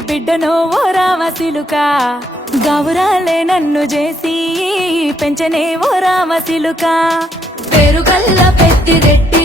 బిడ్డను ఓ రామశిలుక గౌరాలే నన్ను చేసి పెంచనే ఓ రామశిలుక పెరుగల్ల పెట్టి రెట్టి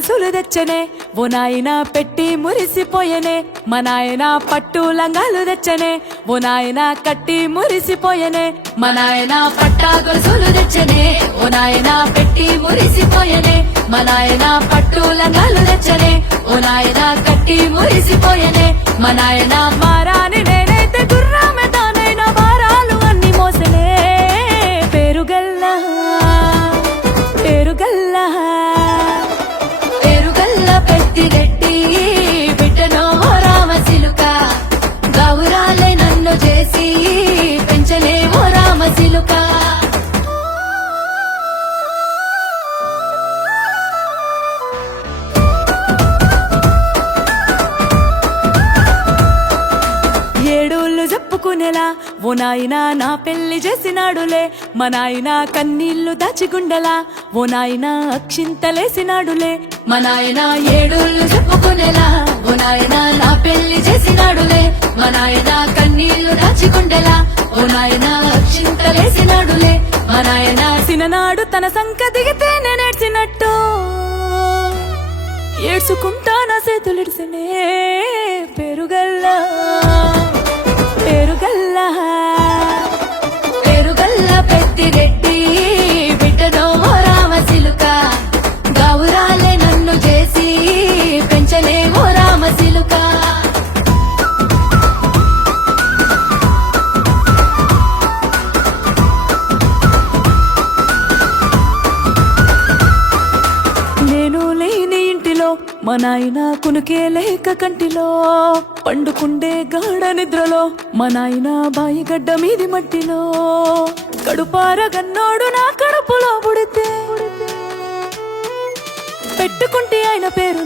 గొలుసులు తెచ్చనే ఓ నాయన పెట్టి మురిసిపోయనే. మా నాయన పట్టు లంగాలు తెచ్చనే ఓ నాయన కట్టి మురిసిపోయనే. మా నాయన పట్టా గొలుసులు తెచ్చనే ఓ నాయన పెట్టి మురిసిపోయనే. మా నాయన పట్టు లంగాలు తెచ్చనే ఓ నాయన కట్టి మురిసిపోయనే. మా నాయన నన్ను పెంచలేమో రామశిలుక ఏడోళ్ళు చెప్పుకునేలా ఓ నాయన నా పెళ్ళి చేసినాడులే మా నాయన కన్నీళ్ళు దాచిగుండలా ఓ నాయన అక్షింతలేసినాడులే మా నాయన ఏడోళ్ళు చెప్పుకునేలా ఓ నాయన నా పెళ్ళి చేసినాడులే. మా నాయన కన్నీళ్ళు దాచిగుండలా ఓ నాయన చింతలేసినాడులే. మా నాయన సిననాడు తన సంక దిగితే నేనేడ్చినట్టు. ఏడ్చుకుంటా నా చేతులిడిసినే మా నాయన కునుకే లేక కంటిలో పండుకుండే గాఢ నిద్రలో మా నాయన బాయిగడ్డ మీది మట్టిలో. కడుపారగన్నోడు నా కడుపులో పుడితే పెట్టుకుంటే ఆయన పేరు